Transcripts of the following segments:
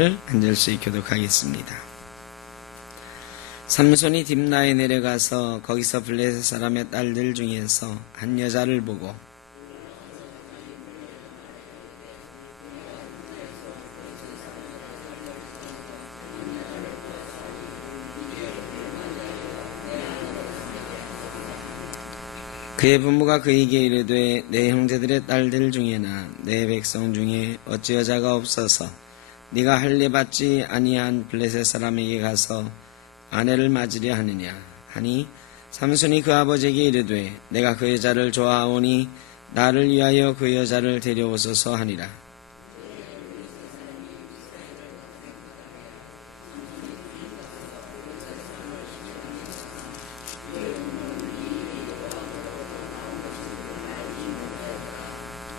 한 절씩 교독하겠습니다. 삼손이 딥나에 내려가서 거기서 블레셋 사람의 딸들 중에서 한 여자를 보고 그의 부모가 그에게 이르되 내 형제들의 딸들 중에나 내 백성 중에 어찌 여자가 없어서 네가 할례 받지 아니한 블레셋 사람에게 가서 아내를 맞으려 하느냐 하니 삼손이 그 아버지에게 이르되 내가 그 여자를 좋아하오니 나를 위하여 그 여자를 데려오소서 하니라.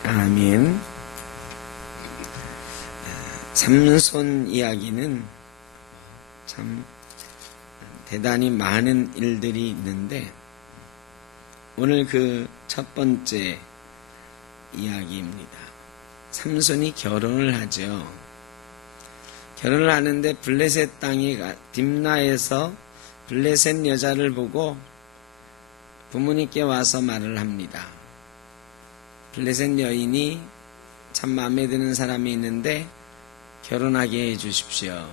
아멘. 삼손 이야기는 참 대단히 많은 일들이 있는데 오늘 그 첫 번째 이야기입니다. 삼손이 결혼을 하죠. 결혼을 하는데 블레셋 땅에 딥나에서 블레셋 여자를 보고 부모님께 와서 말을 합니다. 블레셋 여인이 참 마음에 드는 사람이 있는데 결혼하게 해주십시오.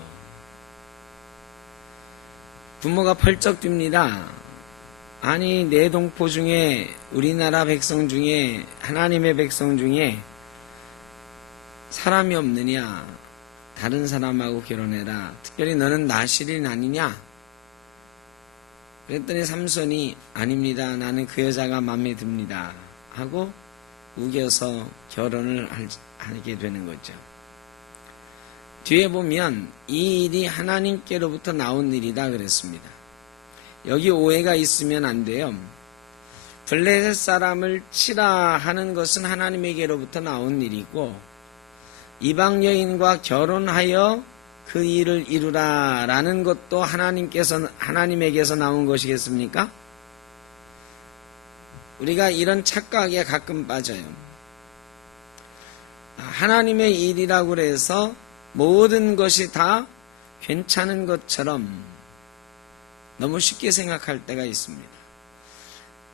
부모가 펄쩍 뜁니다. 아니 내 동포 중에 우리나라 백성 중에 하나님의 백성 중에 사람이 없느냐? 다른 사람하고 결혼해라. 특별히 너는 나실인 아니냐? 그랬더니 삼손이 아닙니다. 나는 그 여자가 마음에 듭니다. 하고 우겨서 결혼을 하게 되는 거죠. 뒤에 보면 이 일이 하나님께로부터 나온 일이다 그랬습니다. 여기 오해가 있으면 안 돼요. 블레셋 사람을 치라 하는 것은 하나님에게로부터 나온 일이고 이방 여인과 결혼하여 그 일을 이루라 라는 것도 하나님에게서 나온 것이겠습니까? 우리가 이런 착각에 가끔 빠져요. 하나님의 일이라고 해서 모든 것이 다 괜찮은 것처럼 너무 쉽게 생각할 때가 있습니다.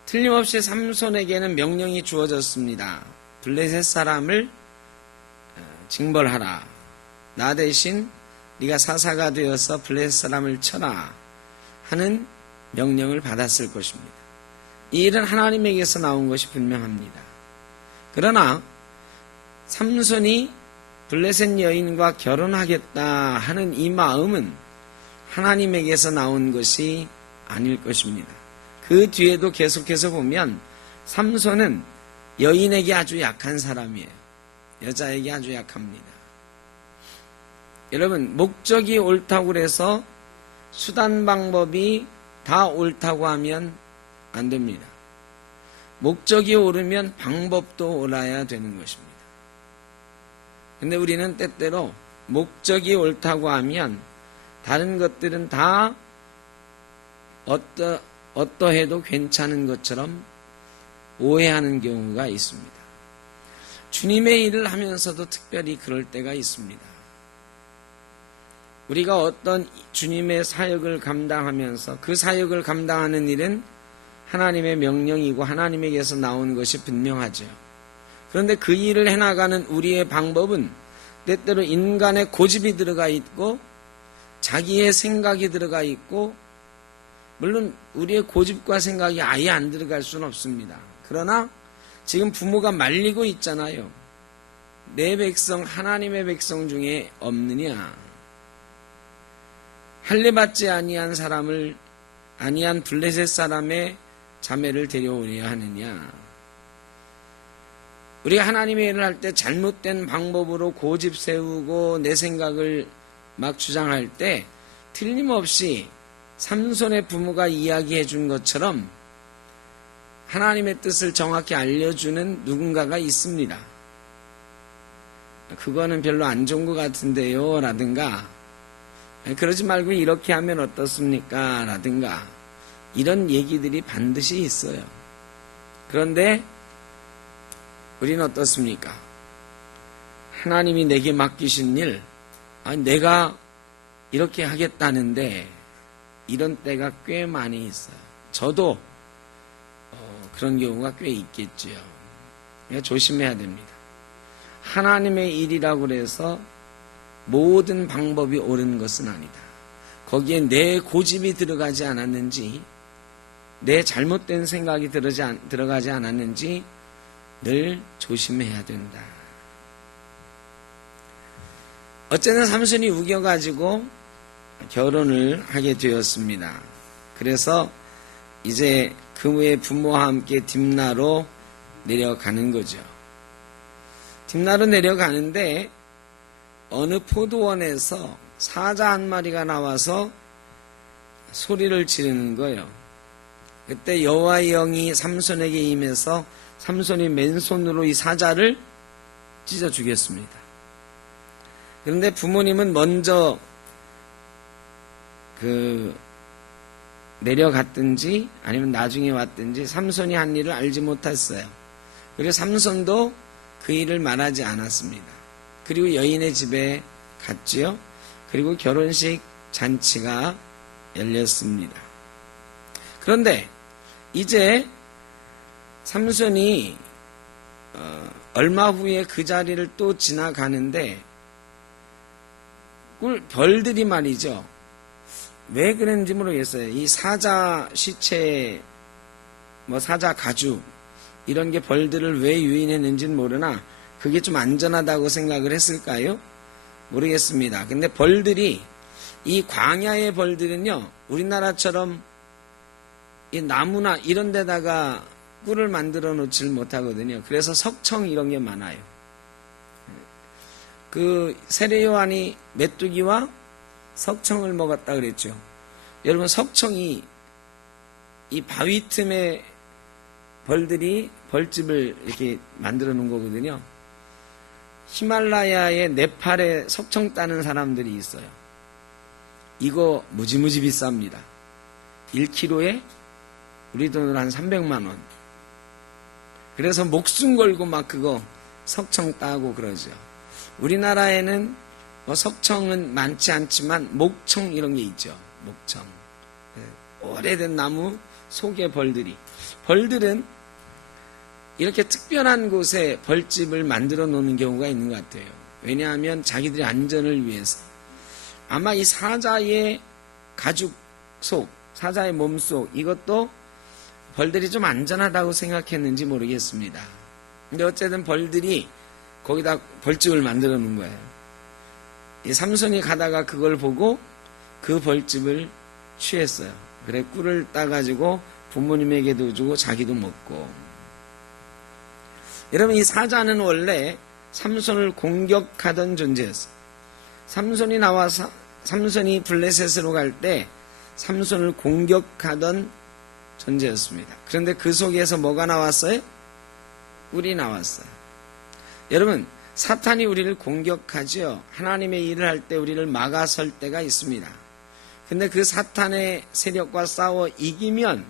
틀림없이 삼손에게는 명령이 주어졌습니다. 블레셋 사람을 징벌하라. 나 대신 네가 사사가 되어서 블레셋 사람을 쳐라 하는 명령을 받았을 것입니다. 이 일은 하나님에게서 나온 것이 분명합니다. 그러나 삼손이 블레셋 여인과 결혼하겠다 하는 이 마음은 하나님에게서 나온 것이 아닐 것입니다. 그 뒤에도 계속해서 보면 삼손은 여인에게 아주 약한 사람이에요. 여자에게 아주 약합니다. 여러분 목적이 옳다고 해서 수단 방법이 다 옳다고 하면 안 됩니다. 목적이 옳으면 방법도 옳아야 되는 것입니다. 근데 우리는 때때로 목적이 옳다고 하면 다른 것들은 다 어떠해도 괜찮은 것처럼 오해하는 경우가 있습니다. 주님의 일을 하면서도 특별히 그럴 때가 있습니다. 우리가 어떤 주님의 사역을 감당하면서 그 사역을 감당하는 일은 하나님의 명령이고 하나님에게서 나온 것이 분명하죠. 그런데 그 일을 해나가는 우리의 방법은 때때로 인간의 고집이 들어가 있고 자기의 생각이 들어가 있고 물론 우리의 고집과 생각이 아예 안 들어갈 수는 없습니다. 그러나 지금 부모가 말리고 있잖아요. 내 백성 하나님의 백성 중에 없느냐? 할례 받지 아니한 블레셋 사람의 자매를 데려오려 하느냐? 우리가 하나님의 일을 할 때 잘못된 방법으로 고집 세우고 내 생각을 막 주장할 때 틀림없이 삼손의 부모가 이야기해 준 것처럼 하나님의 뜻을 정확히 알려주는 누군가가 있습니다. 그거는 별로 안 좋은 것 같은데요 라든가 그러지 말고 이렇게 하면 어떻습니까 라든가 이런 얘기들이 반드시 있어요. 그런데 우리는 어떻습니까? 하나님이 내게 맡기신 일, 내가 이렇게 하겠다는데 이런 때가 꽤 많이 있어요. 저도 그런 경우가 꽤 있겠죠. 조심해야 됩니다. 하나님의 일이라고 해서 모든 방법이 옳은 것은 아니다. 거기에 내 고집이 들어가지 않았는지, 내 잘못된 생각이 들어가지 않았는지 늘 조심해야 된다. 어쨌든 삼손이 우겨가지고 결혼을 하게 되었습니다. 그래서 이제 그의 부모와 함께 딥나로 내려가는 거죠. 딥나로 내려가는데 어느 포도원에서 사자 한 마리가 나와서 소리를 지르는 거예요. 그때 여호와의 영이 삼손에게 임해서 삼손이 맨손으로 이 사자를 찢어 죽였습니다. 그런데 부모님은 먼저 내려갔든지 아니면 나중에 왔든지 삼손이 한 일을 알지 못했어요. 그래서 삼손도 그 일을 말하지 않았습니다. 그리고 여인의 집에 갔지요. 그리고 결혼식 잔치가 열렸습니다. 그런데 이제 삼손이 얼마 후에 그 자리를 또 지나가는데 벌들이 말이죠. 왜 그랬는지 모르겠어요. 이 사자 시체, 사자 가죽 이런 게 벌들을 왜 유인했는지는 모르나 그게 좀 안전하다고 생각을 했을까요? 모르겠습니다. 근데 벌들이, 이 광야의 벌들은요, 우리나라처럼 이 나무나 이런 데다가 꿀을 만들어 놓질 못하거든요. 그래서 석청 이런 게 많아요. 그 세례 요한이 메뚜기와 석청을 먹었다 그랬죠. 여러분, 석청이 이 바위 틈에 벌들이 벌집을 이렇게 만들어 놓은 거거든요. 히말라야의 네팔에 석청 따는 사람들이 있어요. 이거 무지무지 비쌉니다. 1kg에 우리 돈으로 한 300만 원. 그래서 목숨 걸고 막 그거 석청 따고 그러죠. 우리나라에는 석청은 많지 않지만 목청 이런 게 있죠. 목청. 오래된 나무 속에 벌들은 이렇게 특별한 곳에 벌집을 만들어 놓는 경우가 있는 것 같아요. 왜냐하면 자기들의 안전을 위해서. 아마 이 사자의 가죽 속, 사자의 몸속, 이것도 벌들이 좀 안전하다고 생각했는지 모르겠습니다. 근데 어쨌든 벌들이 거기다 벌집을 만들어 놓은 거예요. 이 삼손이 가다가 그걸 보고 그 벌집을 취했어요. 그래, 꿀을 따가지고 부모님에게도 주고 자기도 먹고. 여러분, 이 사자는 원래 삼손을 공격하던 존재였어요. 삼손이 블레셋으로 갈 때 삼손을 공격하던 존재였습니다. 그런데 그 속에서 뭐가 나왔어요? 꿀이 나왔어요. 여러분, 사탄이 우리를 공격하죠. 하나님의 일을 할 때 우리를 막아설 때가 있습니다. 근데 그 사탄의 세력과 싸워 이기면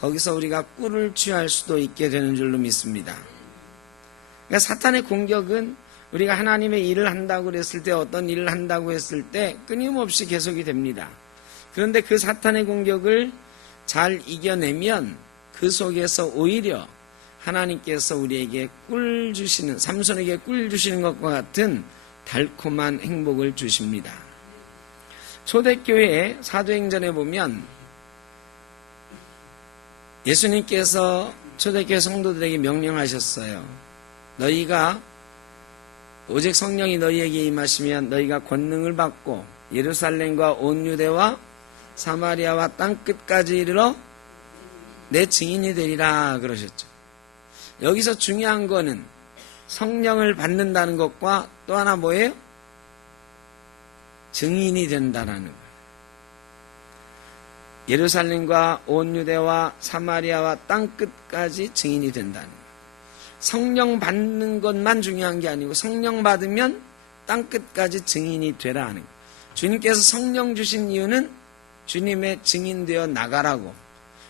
거기서 우리가 꿀을 취할 수도 있게 되는 줄로 믿습니다. 그러니까 사탄의 공격은 우리가 하나님의 일을 한다고 했을 때, 어떤 일을 한다고 했을 때 끊임없이 계속이 됩니다. 그런데 그 사탄의 공격을 잘 이겨내면 그 속에서 오히려 하나님께서 우리에게 꿀 주시는, 삼손에게 꿀 주시는 것과 같은 달콤한 행복을 주십니다. 초대교회 사도행전에 보면 예수님께서 초대교회 성도들에게 명령하셨어요. 너희가 오직 성령이 너희에게 임하시면 너희가 권능을 받고 예루살렘과 온 유대와 사마리아와 땅끝까지 이르러 내 증인이 되리라 그러셨죠. 여기서 중요한 거는 성령을 받는다는 것과 또 하나 뭐예요? 증인이 된다는 거예요. 예루살렘과 온 유대와 사마리아와 땅끝까지 증인이 된다는 거예요. 성령 받는 것만 중요한 게 아니고 성령 받으면 땅끝까지 증인이 되라 하는 거예요. 주님께서 성령 주신 이유는 주님의 증인되어 나가라고.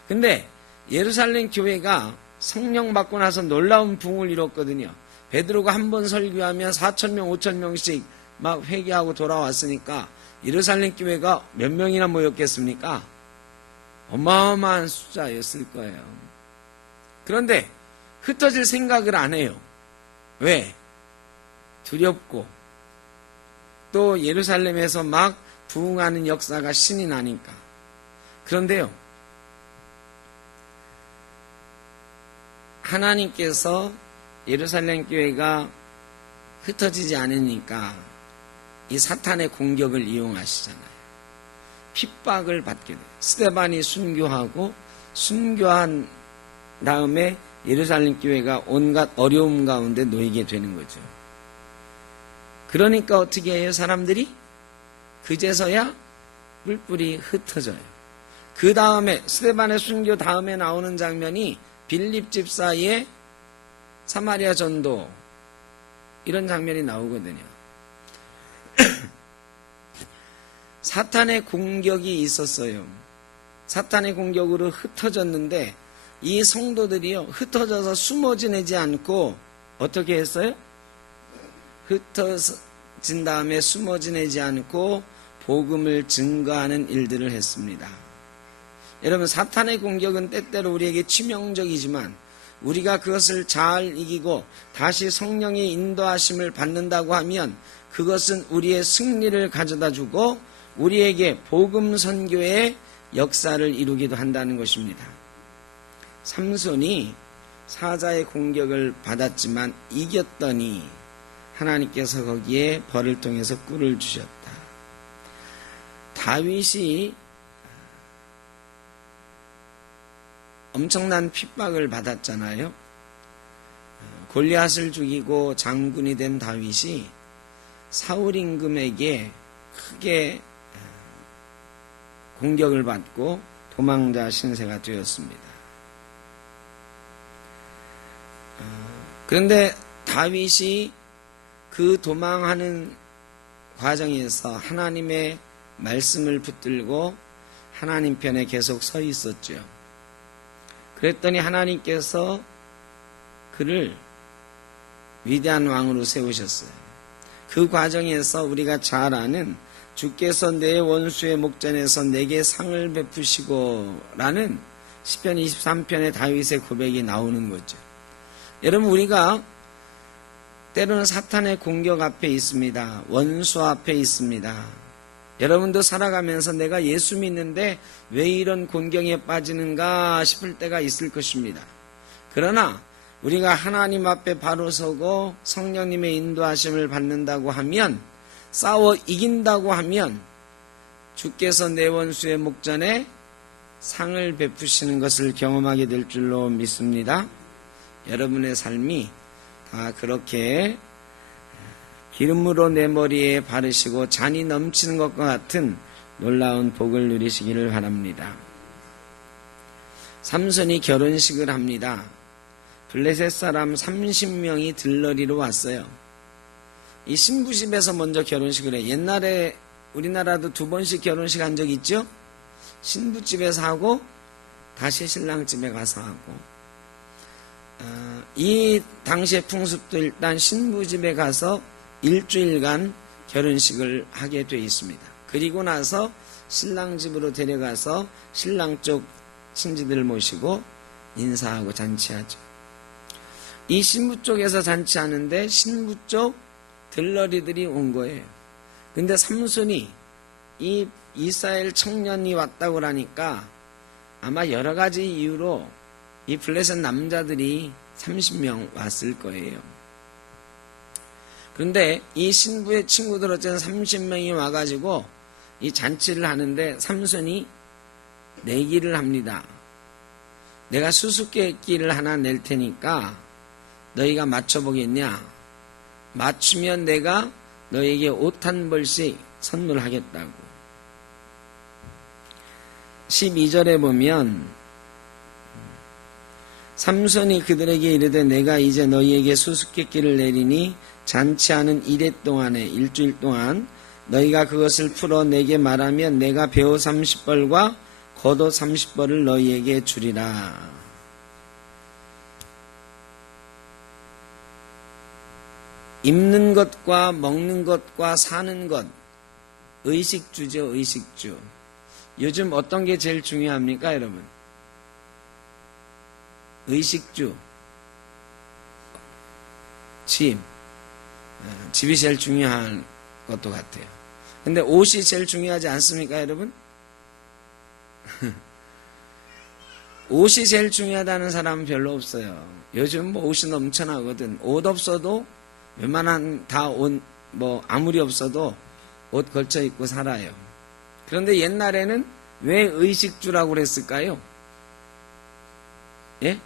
근데 예루살렘 교회가 성령 받고 나서 놀라운 부흥을 이뤘거든요. 베드로가 한 번 설교하면 4,000명, 5,000명씩 막 회개하고 돌아왔으니까 예루살렘 교회가 몇 명이나 모였겠습니까? 어마어마한 숫자였을 거예요. 그런데 흩어질 생각을 안 해요. 왜? 두렵고 또 예루살렘에서 막 부흥하는 역사가 신이 나니까. 그런데요, 하나님께서 예루살렘 교회가 흩어지지 않으니까 이 사탄의 공격을 이용하시잖아요. 핍박을 받게 돼요. 스데반이 순교하고 순교한 다음에 예루살렘 교회가 온갖 어려움 가운데 놓이게 되는 거죠. 그러니까 어떻게 해요? 사람들이 그제서야 뿔뿔이 흩어져요. 그 다음에 스데반의 순교 다음에 나오는 장면이 빌립 집사의 사마리아 전도, 이런 장면이 나오거든요. 사탄의 공격이 있었어요. 사탄의 공격으로 흩어졌는데 이 성도들이요, 흩어져서 숨어 지내지 않고 어떻게 했어요? 흩어진 다음에 숨어 지내지 않고 복음을 증거하는 일들을 했습니다. 여러분, 사탄의 공격은 때때로 우리에게 치명적이지만 우리가 그것을 잘 이기고 다시 성령의 인도하심을 받는다고 하면 그것은 우리의 승리를 가져다 주고 우리에게 복음 선교의 역사를 이루기도 한다는 것입니다. 삼손이 사자의 공격을 받았지만 이겼더니 하나님께서 거기에 벌을 통해서 꿀을 주셨다. 다윗이 엄청난 핍박을 받았잖아요. 골리앗을 죽이고 장군이 된 다윗이 사울 임금에게 크게 공격을 받고 도망자 신세가 되었습니다. 그런데 다윗이 그 도망하는 과정에서 하나님의 말씀을 붙들고 하나님 편에 계속 서 있었죠. 그랬더니 하나님께서 그를 위대한 왕으로 세우셨어요. 그 과정에서 우리가 잘 아는 주께서 내 원수의 목전에서 내게 상을 베푸시고 라는 시편 23편의 다윗의 고백이 나오는 거죠. 여러분, 우리가 때로는 사탄의 공격 앞에 있습니다. 원수 앞에 있습니다. 여러분도 살아가면서 내가 예수 믿는데 왜 이런 곤경에 빠지는가 싶을 때가 있을 것입니다. 그러나 우리가 하나님 앞에 바로 서고 성령님의 인도하심을 받는다고 하면, 싸워 이긴다고 하면 주께서 내 원수의 목전에 상을 베푸시는 것을 경험하게 될 줄로 믿습니다. 여러분의 삶이 다 그렇게 기름으로 내 머리에 바르시고 잔이 넘치는 것과 같은 놀라운 복을 누리시기를 바랍니다. 삼손이 결혼식을 합니다. 블레셋 사람 30명이 들러리로 왔어요. 이 신부집에서 먼저 결혼식을 해요. 옛날에 우리나라도 2번씩 결혼식 한 적 있죠? 신부집에서 하고 다시 신랑집에 가서 하고, 이 당시의 풍습도 일단 신부집에 가서 일주일간 결혼식을 하게 되어 있습니다. 그리고 나서 신랑 집으로 데려가서 신랑 쪽 친지들을 모시고 인사하고 잔치하죠. 이 신부 쪽에서 잔치하는데 신부 쪽 들러리들이 온 거예요. 근데 삼손이 이 이스라엘 청년이 왔다고 하니까 아마 여러 가지 이유로 이 블레셋 남자들이 30명 왔을 거예요. 그런데 이 신부의 친구들 어쨌든 30명이 와가지고 이 잔치를 하는데 삼손이 내기를 합니다. 내가 수수께끼를 하나 낼 테니까 너희가 맞춰보겠냐? 맞추면 내가 너에게 옷 한 벌씩 선물하겠다고. 12절에 보면 삼손이 그들에게 이르되 내가 이제 너희에게 수수께끼를 내리니 잔치하는 이래 동안에 일주일 동안 너희가 그것을 풀어 내게 말하면 내가 배옷 30벌과 겉옷 30벌을 너희에게 주리라. 입는 것과 먹는 것과 사는 것, 의식주죠, 의식주. 요즘 어떤 게 제일 중요합니까, 여러분? 의식주. 집이 제일 중요한 것도 같아요. 근데 옷이 제일 중요하지 않습니까, 여러분? 옷이 제일 중요하다는 사람은 별로 없어요. 요즘 뭐 옷이 넘쳐나거든. 옷 없어도 웬만한 다 옷, 아무리 없어도 옷 걸쳐 입고 살아요. 그런데 옛날에는 왜 의식주라고 그랬을까요? 예?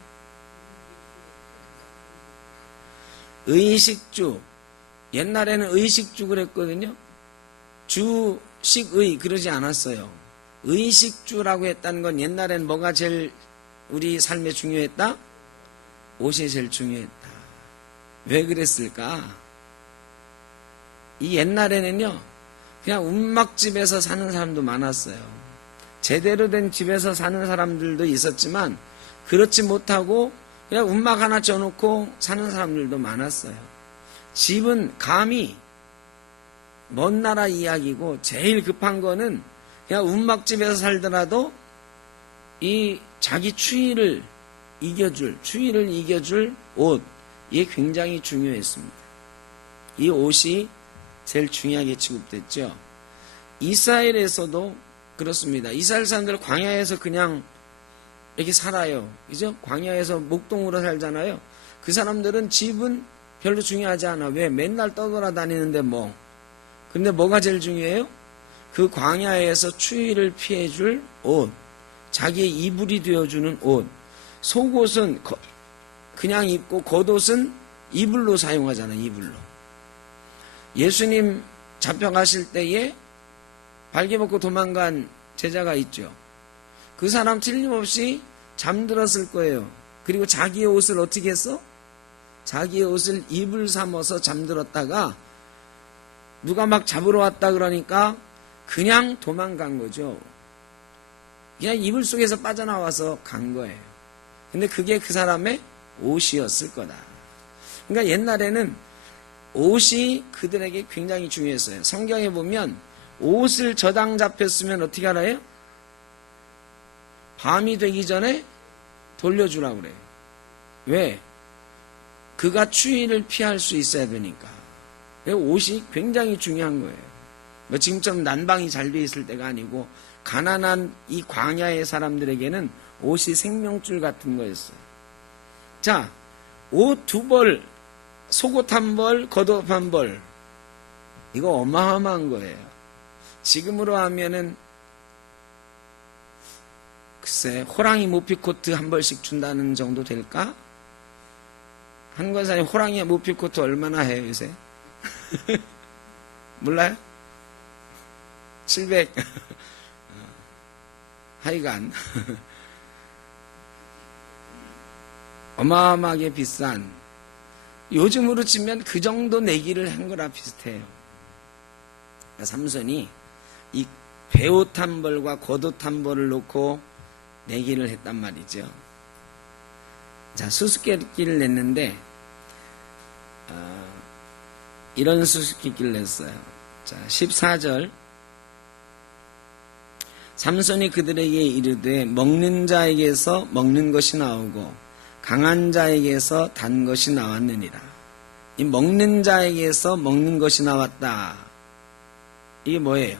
의식주. 옛날에는 의식주 그랬거든요. 주식의 그러지 않았어요. 의식주라고 했다는 건 옛날엔 뭐가 제일 우리 삶에 중요했다? 옷이 제일 중요했다. 왜 그랬을까? 이 옛날에는요, 그냥 움막집에서 사는 사람도 많았어요. 제대로 된 집에서 사는 사람들도 있었지만, 그렇지 못하고 그냥 움막 하나 쪄놓고 사는 사람들도 많았어요. 집은 감히 먼 나라 이야기고, 제일 급한 거는 그냥 움막집에서 살더라도 이 자기 추위를 이겨줄 옷, 이게 굉장히 중요했습니다. 이 옷이 제일 중요하게 취급됐죠. 이스라엘에서도 그렇습니다. 이스라엘 사람들 광야에서 그냥 이렇게 살아요. 그죠? 광야에서 목동으로 살잖아요. 그 사람들은 집은 별로 중요하지 않아. 왜? 맨날 떠돌아다니는데 뭐. 근데 뭐가 제일 중요해요? 그 광야에서 추위를 피해줄 옷, 자기의 이불이 되어주는 옷. 속옷은 그냥 입고 겉옷은 이불로 사용하잖아요. 이불로. 예수님 잡혀가실 때에 발개벗고 도망간 제자가 있죠. 그 사람 틀림없이 잠들었을 거예요. 그리고 자기의 옷을 어떻게 했어? 자기의 옷을 이불 삼아서 잠들었다가 누가 막 잡으러 왔다 그러니까 그냥 도망간 거죠. 그냥 이불 속에서 빠져나와서 간 거예요. 근데 그게 그 사람의 옷이었을 거다. 그러니까 옛날에는 옷이 그들에게 굉장히 중요했어요. 성경에 보면 옷을 저당 잡혔으면 어떻게 알아요? 밤이 되기 전에 돌려주라고 그래요. 왜? 그가 추위를 피할 수 있어야 되니까. 옷이 굉장히 중요한 거예요. 뭐 지금처럼 난방이 잘 돼 있을 때가 아니고 가난한 이 광야의 사람들에게는 옷이 생명줄 같은 거였어요. 자, 옷 2벌, 속옷 1벌, 겉옷 1벌. 이거 어마어마한 거예요. 지금으로 하면은 글쎄 호랑이 모피코트 1벌씩 준다는 정도 될까? 한 권사님 호랑이 모피코트 얼마나 해요 요새? 몰라요? 700 하여간 어마어마하게 비싼, 요즘으로 치면 그 정도 내기를 한 거랑 비슷해요. 삼손이 이 배옷 1벌과 겉옷 1벌을 놓고 내기를 했단 말이죠. 자, 수수께끼를 냈는데 이런 수수께끼를 냈어요. 자, 14절. 삼손이 그들에게 이르되 먹는 자에게서 먹는 것이 나오고 강한 자에게서 단 것이 나왔느니라. 이 먹는 자에게서 먹는 것이 나왔다. 이게 뭐예요?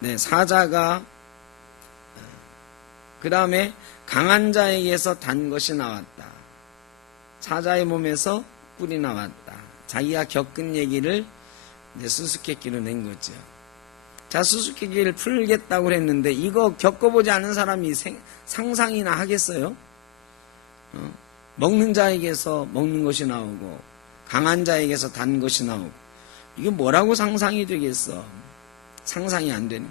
네, 사자가, 그 다음에 강한 자에게서 단 것이 나왔다. 사자의 몸에서 뿔이 나왔다. 자기가 겪은 얘기를 이제 수수께끼로 낸 거죠. 자, 수수께끼를 풀겠다고 했는데 이거 겪어보지 않은 사람이 상상이나 하겠어요? 먹는 자에게서 먹는 것이 나오고 강한 자에게서 단 것이 나오고, 이게 뭐라고 상상이 되겠어? 상상이 안 되는.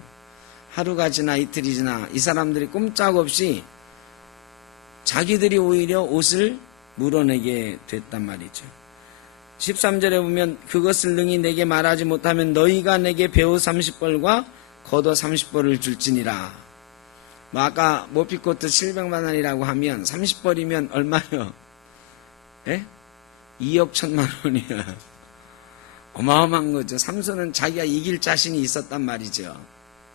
하루가 지나 이틀이 지나 이 사람들이 꼼짝없이 자기들이 오히려 옷을 물어내게 됐단 말이죠. 13절에 보면 그것을 능히 내게 말하지 못하면 너희가 내게 배옷 30벌과 겉옷 30벌을 줄지니라. 뭐 아까 모피코트 700만 원이라고 하면 30벌이면 얼마요? 예? 2억 1천만 원이야. 어마어마한 거죠. 삼손은 자기가 이길 자신이 있었단 말이죠.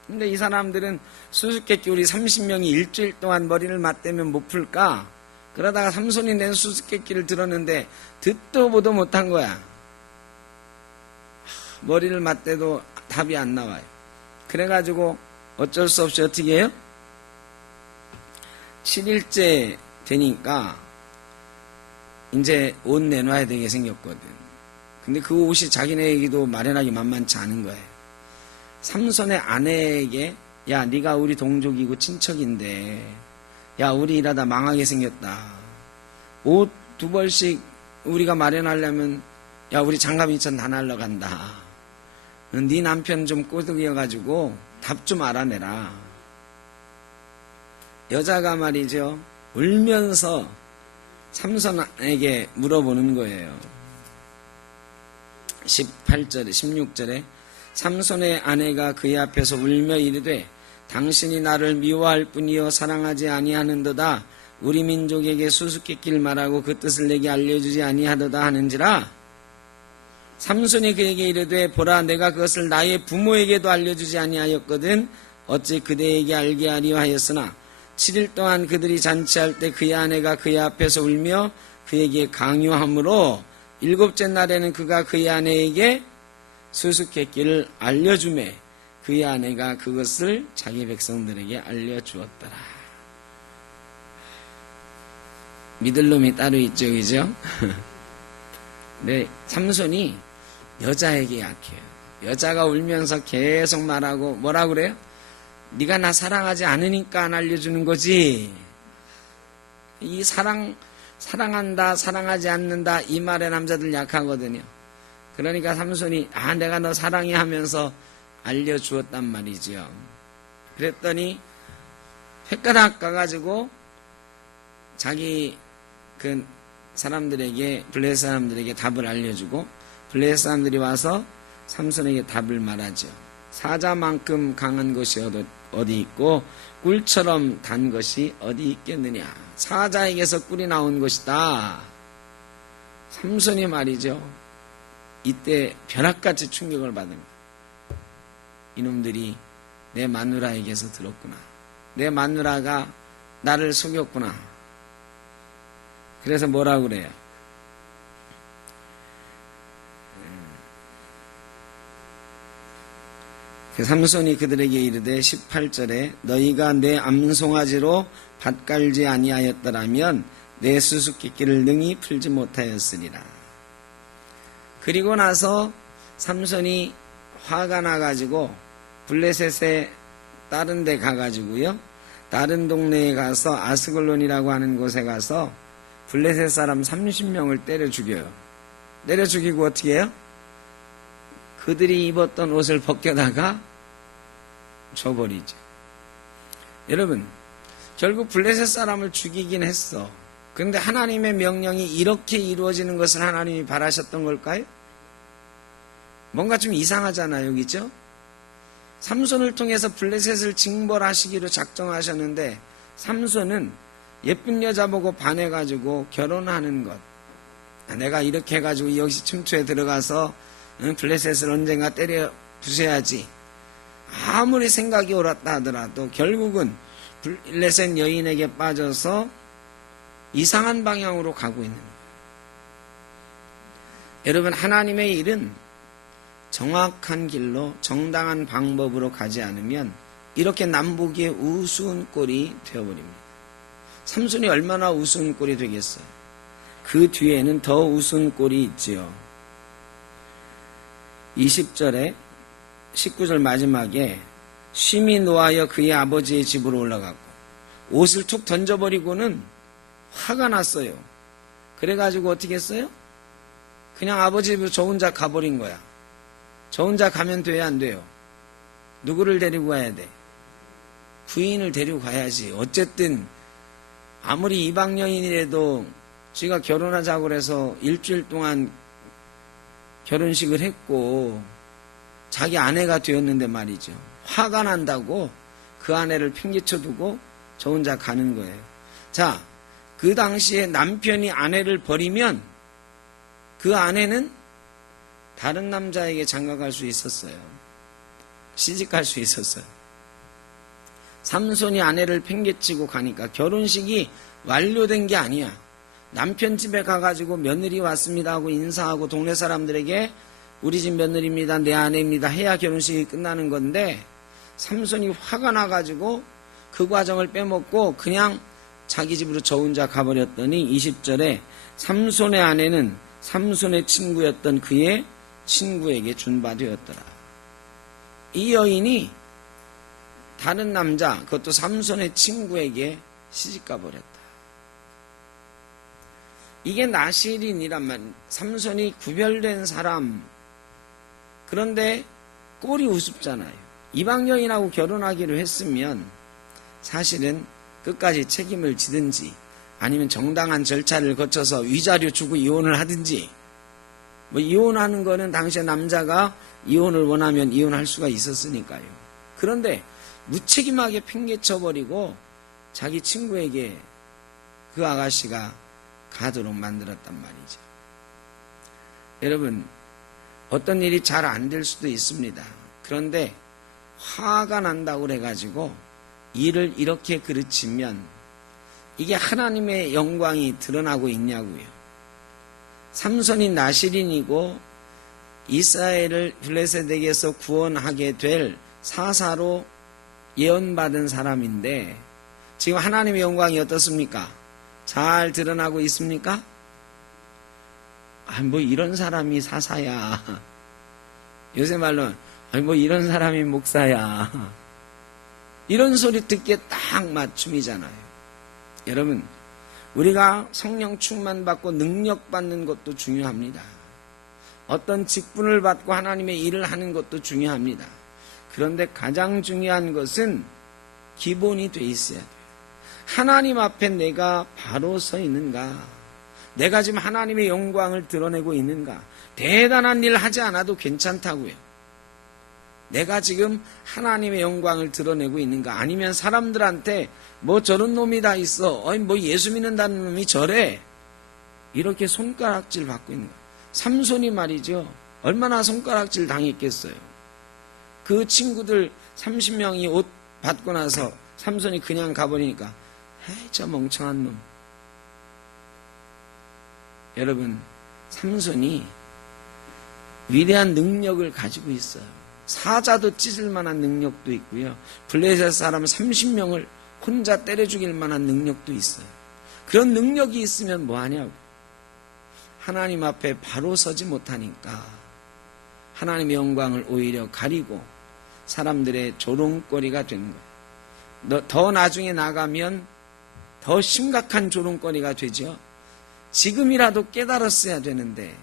근데 이 사람들은 수수께끼 우리 30명이 일주일 동안 머리를 맞대면 못 풀까? 그러다가 삼손이 낸 수수께끼를 들었는데 듣도 보도 못한 거야. 머리를 맞대도 답이 안 나와요. 그래가지고 어쩔 수 없이 어떻게 해요? 7일째 되니까 이제 옷 내놔야 되게 생겼거든. 근데 그 옷이 자기네에게도 마련하기 만만치 않은 거예요. 삼손의 아내에게 야 네가 우리 동족이고 친척인데 야 우리 일하다 망하게 생겼다. 옷 2벌씩 우리가 마련하려면 야 우리 장갑 2천 다 날라간다. 네 남편 좀 꼬드겨가지고 답 좀 알아내라. 여자가 말이죠 울면서 삼손에게 물어보는 거예요. 18절에 16절에 삼손의 아내가 그의 앞에서 울며 이르되 당신이 나를 미워할 뿐이요 사랑하지 아니하는도다. 우리 민족에게 수수께끼를 말하고 그 뜻을 내게 알려주지 아니하도다 하는지라. 삼손이 그에게 이르되 보라 내가 그것을 나의 부모에게도 알려주지 아니하였거든 어찌 그대에게 알게 하려 하였으나 7일 동안 그들이 잔치할 때 그의 아내가 그의 앞에서 울며 그에게 강요하므로 7째 날에는 그가 그의 아내에게 수수께끼를 알려주매 그의 아내가 그것을 자기 백성들에게 알려주었더라. 믿을 놈이 따로 있죠, 그죠? 네, 삼손이 여자에게 약해요. 여자가 울면서 계속 말하고 뭐라 그래요? 네가 나 사랑하지 않으니까 안 알려주는 거지. 이 사랑한다, 사랑하지 않는다 이 말에 남자들 약하거든요. 그러니까 삼손이 내가 너 사랑해 하면서 알려주었단 말이죠. 그랬더니 횟가닥 가가지고 자기 그 사람들에게 블레셋 사람들에게 답을 알려주고 블레셋 사람들이 와서 삼손에게 답을 말하죠. 사자만큼 강한 것이 어디 있고 꿀처럼 단 것이 어디 있겠느냐. 사자에게서 꿀이 나온 것이다. 삼손이 말이죠. 이때 벼락같이 충격을 받은 거예요. 이놈들이 내 마누라에게서 들었구나. 내 마누라가 나를 속였구나. 그래서 뭐라고 그래요? 삼손이 그들에게 이르되 18절에 너희가 내 암송아지로 밭 깔지 아니하였더라면 내 수수께끼를 능히 풀지 못하였으리라. 그리고 나서 삼손이 화가 나가지고 블레셋에 다른 데 가가지고요. 다른 동네에 가서 아스글론이라고 하는 곳에 가서 블레셋 사람 30명을 때려 죽여요. 때려 죽이고 어떻게 해요? 그들이 입었던 옷을 벗겨다가 줘버리죠. 여러분, 결국 블레셋 사람을 죽이긴 했어. 그런데 하나님의 명령이 이렇게 이루어지는 것을 하나님이 바라셨던 걸까요? 뭔가 좀 이상하잖아요, 그죠? 삼손을 통해서 블레셋을 징벌하시기로 작정하셨는데 삼손은 예쁜 여자 보고 반해가지고 결혼하는 것. 내가 이렇게 해가지고 여기서 춤추에 들어가서 블레셋을 언젠가 때려 부숴야지. 아무리 생각이 옳았다 하더라도 결국은 블레셋 여인에게 빠져서 이상한 방향으로 가고 있는 거예요. 여러분, 하나님의 일은 정확한 길로 정당한 방법으로 가지 않으면 이렇게 남보기에 우스운 꼴이 되어버립니다. 삼손이 얼마나 우스운 꼴이 되겠어요. 그 뒤에는 더 우스운 꼴이 있지요. 20절에 19절 마지막에 심히 노하여 그의 아버지의 집으로 올라갔고 옷을 툭 던져버리고는 화가 났어요. 그래가지고 어떻게 했어요? 그냥 아버지 집으로 저 혼자 가버린 거야. 저 혼자 가면 돼야 안 돼요? 누구를 데리고 가야 돼? 부인을 데리고 가야지. 어쨌든 아무리 이방 여인이라도 지가 결혼하자고 그래서 일주일 동안 결혼식을 했고 자기 아내가 되었는데 말이죠. 화가 난다고 그 아내를 팽개쳐두고 저 혼자 가는 거예요. 자, 그 당시에 남편이 아내를 버리면 그 아내는 다른 남자에게 장가갈 수 있었어요. 시집갈 수 있었어요. 삼손이 아내를 팽개치고 가니까 결혼식이 완료된 게 아니야. 남편 집에 가가지고 며느리 왔습니다 하고 인사하고 동네 사람들에게 우리 집 며느리입니다, 내 아내입니다 해야 결혼식이 끝나는 건데, 삼손이 화가 나가지고 그 과정을 빼먹고 그냥 자기 집으로 저 혼자 가버렸더니 20절에 삼손의 아내는 삼손의 친구였던 그의 친구에게 준 바 되었더라. 이 여인이 다른 남자, 그것도 삼손의 친구에게 시집가 버렸다. 이게 나실인이란 말, 삼손이 구별된 사람. 그런데 꼴이 우습잖아요. 이방 여인하고 결혼하기로 했으면 사실은 끝까지 책임을 지든지 아니면 정당한 절차를 거쳐서 위자료 주고 이혼을 하든지, 뭐 이혼하는 거는 당시에 남자가 이혼을 원하면 이혼할 수가 있었으니까요. 그런데 무책임하게 팽개쳐버리고 자기 친구에게 그 아가씨가 가도록 만들었단 말이죠. 여러분, 어떤 일이 잘 안 될 수도 있습니다. 그런데 화가 난다고 그래가지고 일을 이렇게 그르치면 이게 하나님의 영광이 드러나고 있냐고요. 삼손이 나실인이고 이스라엘을 블레셋에게서 구원하게 될 사사로 예언받은 사람인데 지금 하나님의 영광이 어떻습니까? 잘 드러나고 있습니까? 뭐 이런 사람이 사사야. 요새 말로 뭐 이런 사람이 목사야. 이런 소리 듣기에 딱 맞춤이잖아요. 여러분, 우리가 성령 충만 받고 능력 받는 것도 중요합니다. 어떤 직분을 받고 하나님의 일을 하는 것도 중요합니다. 그런데 가장 중요한 것은 기본이 돼 있어야 돼요. 하나님 앞에 내가 바로 서 있는가? 내가 지금 하나님의 영광을 드러내고 있는가? 대단한 일 하지 않아도 괜찮다고요. 내가 지금 하나님의 영광을 드러내고 있는가? 아니면 사람들한테 뭐 저런 놈이 다 있어. 뭐 예수 믿는다는 놈이 저래. 이렇게 손가락질 받고 있는가? 삼손이 말이죠. 얼마나 손가락질 당했겠어요. 그 친구들 30명이 옷 받고 나서 삼손이 그냥 가버리니까 에이, 저 멍청한 놈. 여러분, 삼손이 위대한 능력을 가지고 있어요. 사자도 찢을 만한 능력도 있고요. 블레셋 사람 30명을 혼자 때려 죽일 만한 능력도 있어요. 그런 능력이 있으면 뭐하냐고. 하나님 앞에 바로 서지 못하니까 하나님의 영광을 오히려 가리고 사람들의 조롱거리가 되는 거예요. 더 나중에 나가면 더 심각한 조롱거리가 되죠. 지금이라도 깨달았어야 되는데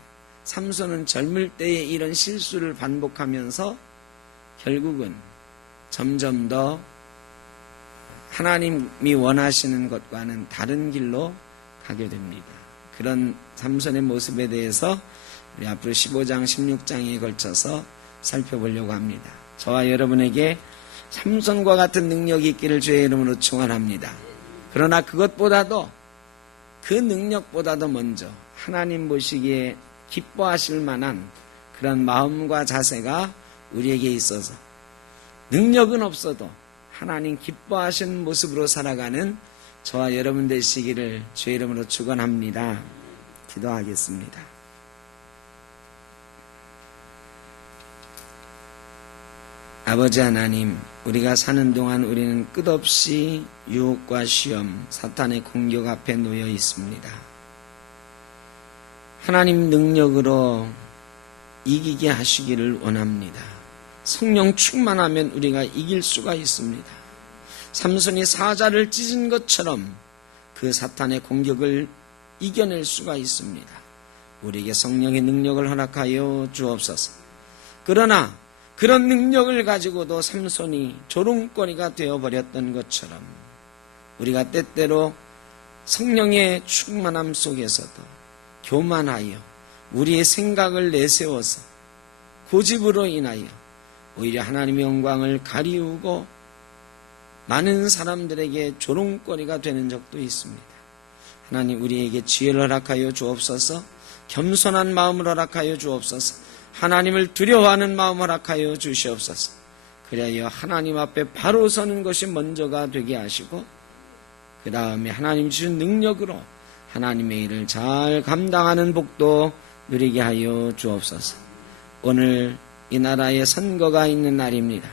삼손은 젊을 때에 이런 실수를 반복하면서 결국은 점점 더 하나님이 원하시는 것과는 다른 길로 가게 됩니다. 그런 삼손의 모습에 대해서 우리 앞으로 15장, 16장에 걸쳐서 살펴보려고 합니다. 저와 여러분에게 삼손과 같은 능력이 있기를 주의 이름으로 축원합니다. 그러나 그것보다도 그 능력보다도 먼저 하나님 보시기에 기뻐하실 만한 그런 마음과 자세가 우리에게 있어서 능력은 없어도 하나님 기뻐하시는 모습으로 살아가는 저와 여러분 되시기를 주의 이름으로 축원합니다. 기도하겠습니다. 아버지 하나님, 우리가 사는 동안 우리는 끝없이 유혹과 시험, 사탄의 공격 앞에 놓여 있습니다. 하나님 능력으로 이기게 하시기를 원합니다. 성령 충만하면 우리가 이길 수가 있습니다. 삼손이 사자를 찢은 것처럼 그 사탄의 공격을 이겨낼 수가 있습니다. 우리에게 성령의 능력을 허락하여 주옵소서. 그러나 그런 능력을 가지고도 삼손이 조롱거리가 되어버렸던 것처럼 우리가 때때로 성령의 충만함 속에서도 교만하여 우리의 생각을 내세워서 고집으로 인하여 오히려 하나님의 영광을 가리우고 많은 사람들에게 조롱거리가 되는 적도 있습니다. 하나님, 우리에게 지혜를 허락하여 주옵소서. 겸손한 마음을 허락하여 주옵소서. 하나님을 두려워하는 마음을 허락하여 주시옵소서. 그리하여 하나님 앞에 바로 서는 것이 먼저가 되게 하시고 그 다음에 하나님 주신 능력으로 하나님의 일을 잘 감당하는 복도 누리게 하여 주옵소서. 오늘 이 나라에 선거가 있는 날입니다.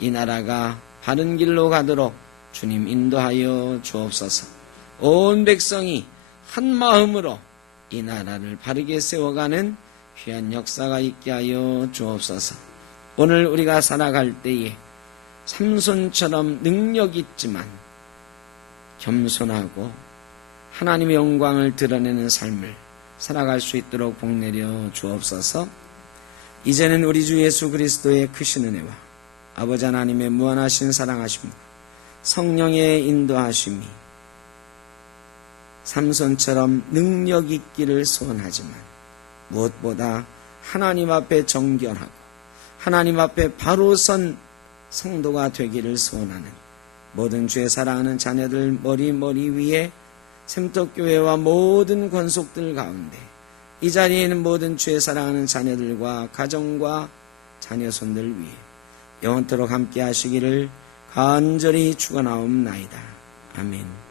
이 나라가 바른 길로 가도록 주님 인도하여 주옵소서. 온 백성이 한 마음으로 이 나라를 바르게 세워가는 귀한 역사가 있게 하여 주옵소서. 오늘 우리가 살아갈 때에 삼손처럼 능력 있지만 겸손하고 하나님의 영광을 드러내는 삶을 살아갈 수 있도록 복내려 주옵소서. 이제는 우리 주 예수 그리스도의 크신 은혜와 아버지 하나님의 무한하신 사랑하심과 성령의 인도하심이 삼손처럼 능력 있기를 소원하지만 무엇보다 하나님 앞에 정결하고 하나님 앞에 바로 선 성도가 되기를 소원하는 모든 주의 사랑하는 자녀들 머리 위에 샘떡교회와 모든 권속들 가운데 이 자리에 있는 모든 주의 사랑하는 자녀들과 가정과 자녀손들 위해 영원토록 함께 하시기를 간절히 축원하옵나이다. 아멘.